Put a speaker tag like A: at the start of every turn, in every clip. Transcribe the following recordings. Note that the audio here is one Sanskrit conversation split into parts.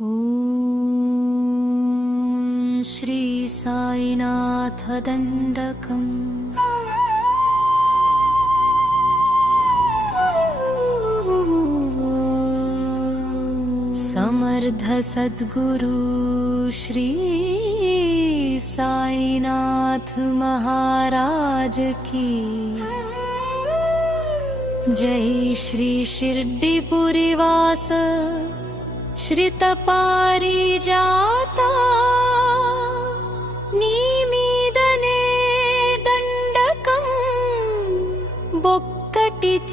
A: ऊ श्री साईनाथ श्री सायिनाथ महाराज की। जय श्री शिर्डिपुरीवास श्रितपारिजाता निमिदने दण्डकं बोक्कटिचेयङ्ग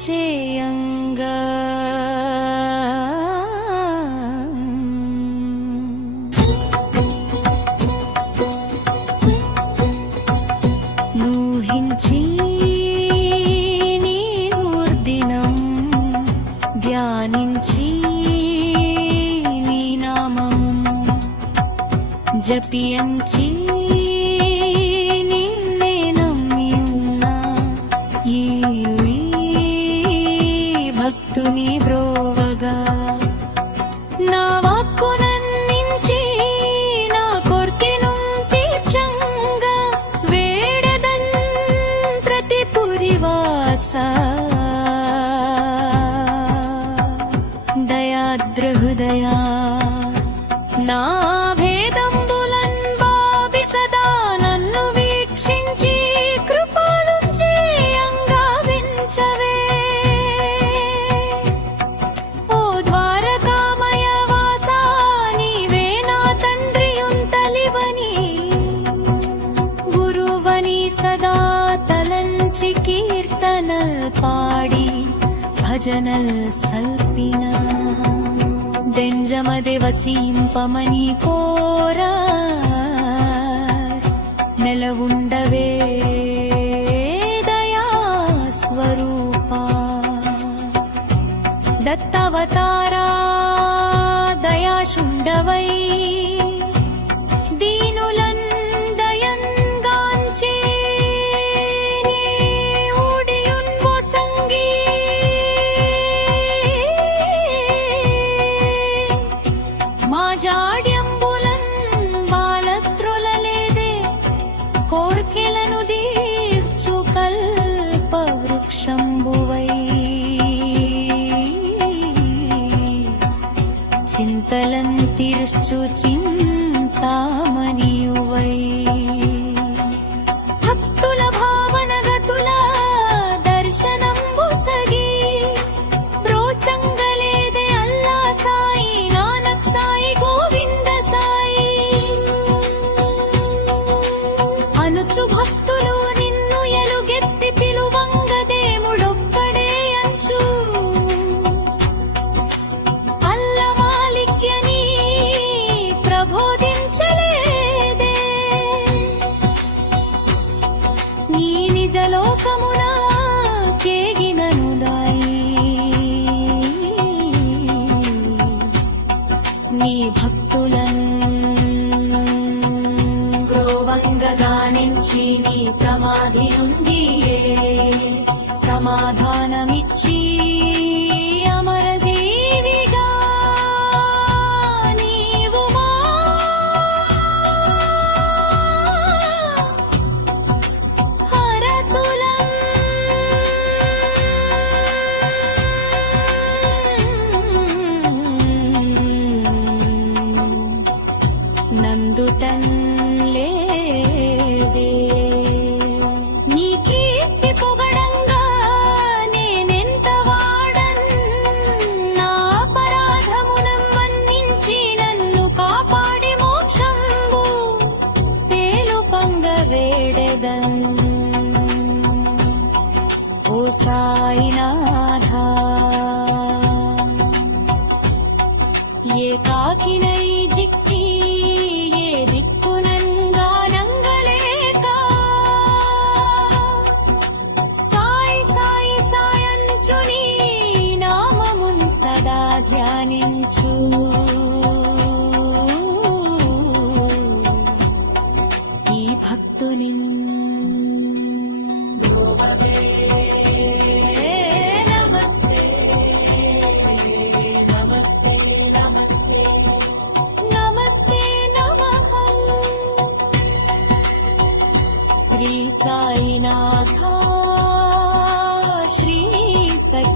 A: पियञ्ची భజనల్ సల్పిన డెంజమది వసింపమని కోరా. నెలవుండవే దయాస్వరూపా. దత్తవతారా దయాశుండవై. tinha. कि जिति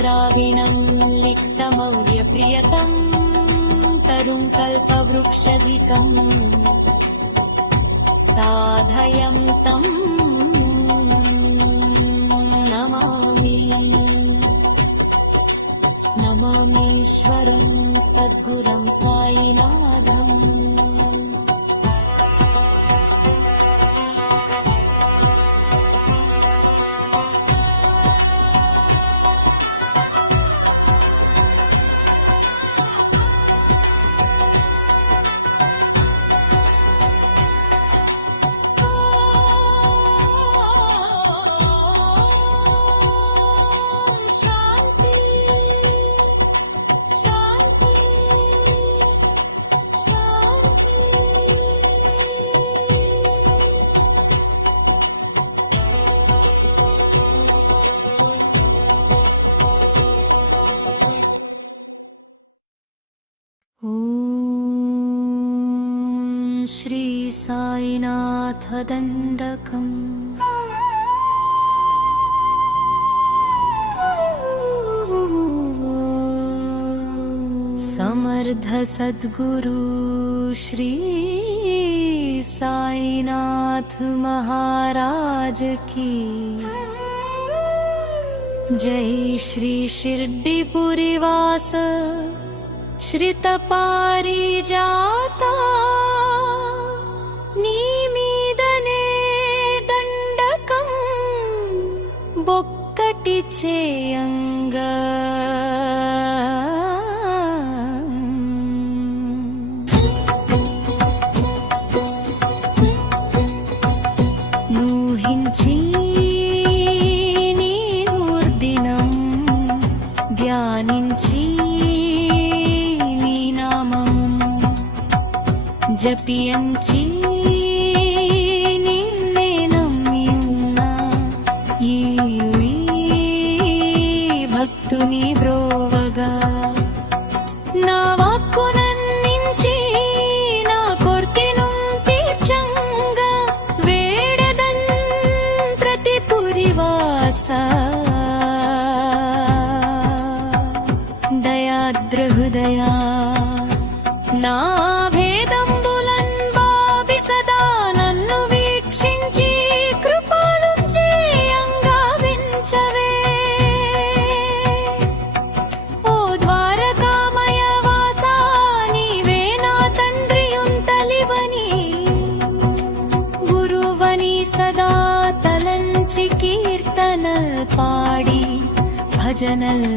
A: भास्राविणं लिप्तमव्यप्रियतम् तरुं तं नमामि। नमामीश्वरं सद्गुरं साईनाथम् साईनाथ दण्डकम् समर्थ सद्गुरु श्री साईनाथ महाराज की। जय श्री शिर्डिपुरिवास श्रितपारिजाता नीमीदने చేయంగా. ఊహించి నేను ధ్యానించి నీ నామం జపించి నా భేదంబులన్ బాబి సదా నన్ను వీక్షించి కృపలు చేయంగా ఓ ద్వారకామయ వాసా నీవే నా తండ్రియుంతలివని గురువని సదా తలంచి కీర్తనల్ పాడి భజనల్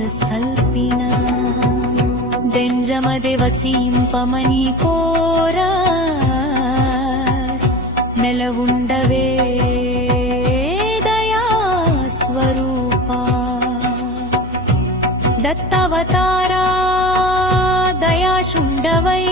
A: దెంజమది వసీంపమని కోరా. నెలవుండవే దయాస్వరూపా. దత్తవతారా దయాశుండవై.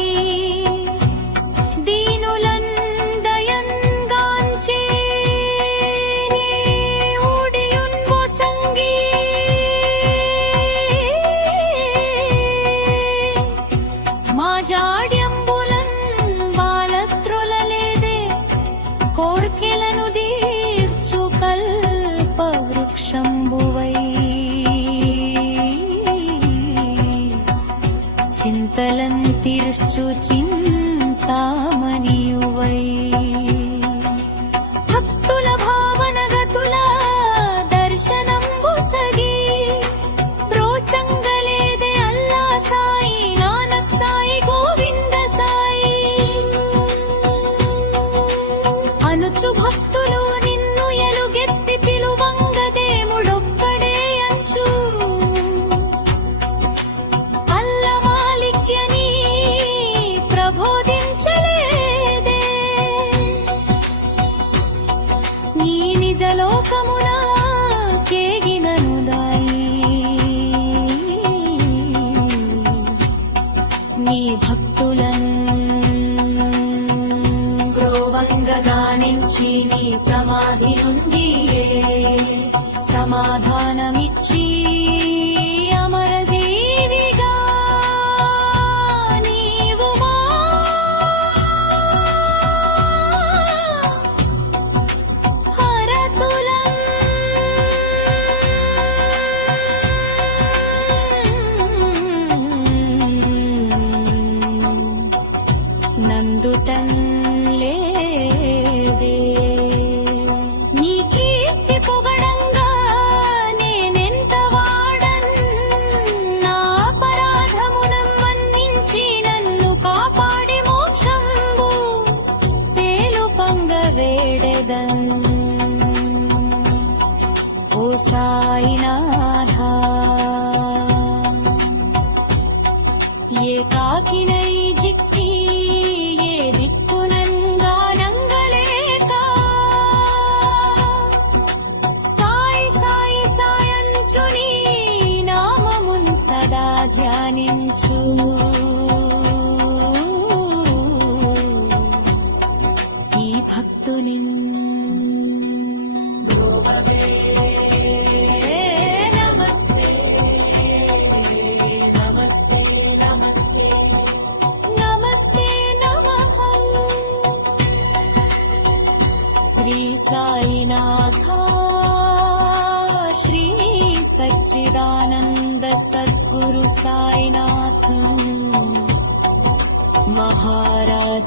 A: ధ్యానించు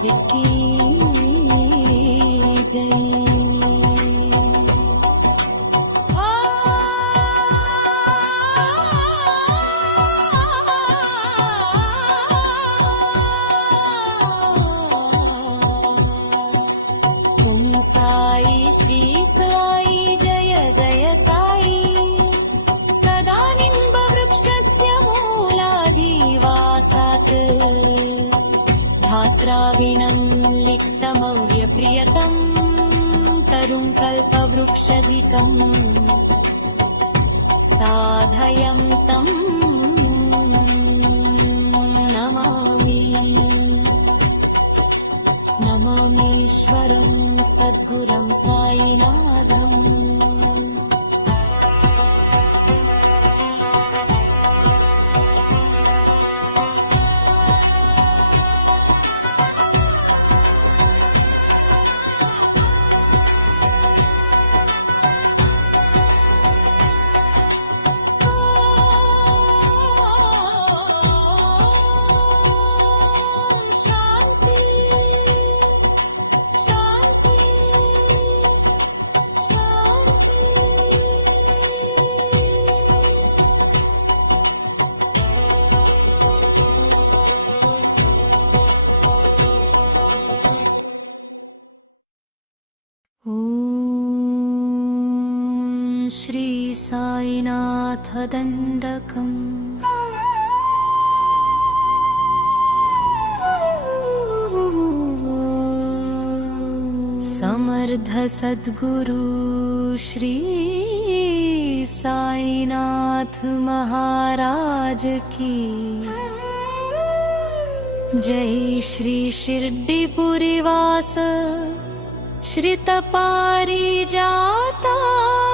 A: जिसकी षदिकम् साधयन्तं नमामि नमामीश्वरं सद्गुरं साईनाथम् थ दण्डकम् समर्थ श्री साईनाथ महाराज की। जय श्री शिर्डिपुरिवास श्रीतपारी जाता।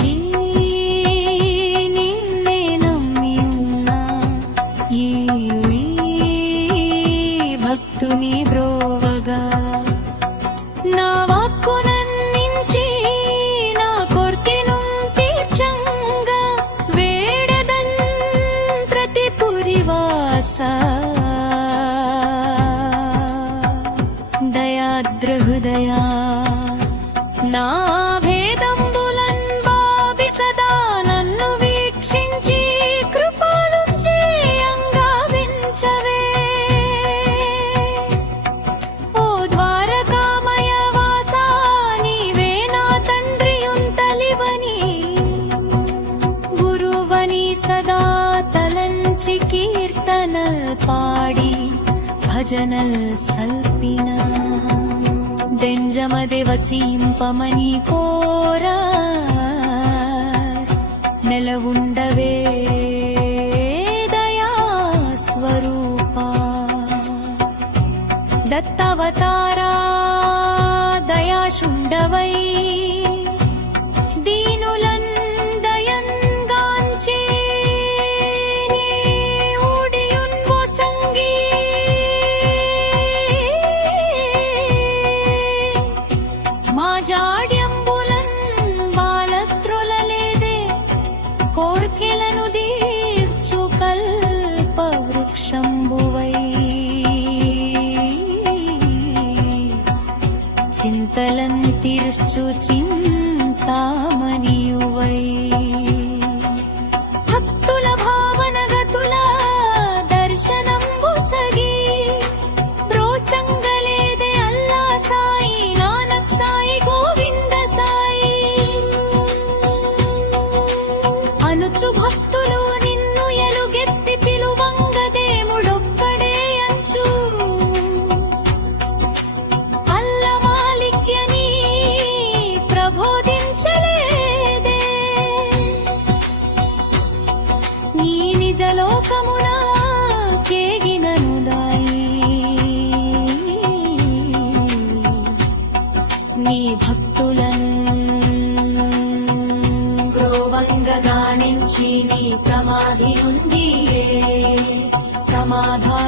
A: యోజనల్ సల్పినా డెంజమదివసింపమని కోరా నెలవుండవే దయాస్వరూపా. దత్తవతారా దయాశుండవై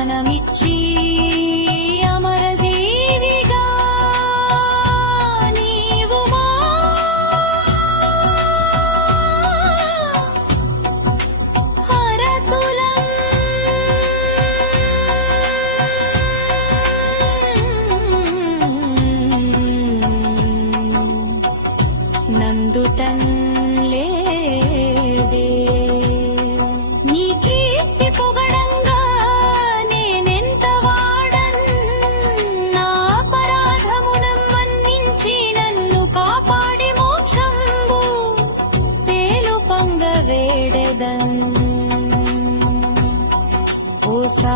A: Anamichi. ఓ సా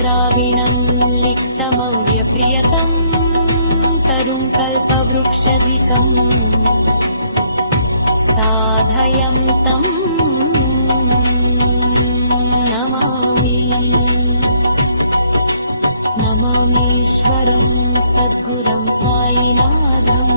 A: ्राविणं लिक्तमव्यप्रियतं तरुं कल्पवृक्षगितं नमामि। नमामेश्वरं सद्गुरं साईनाथम्।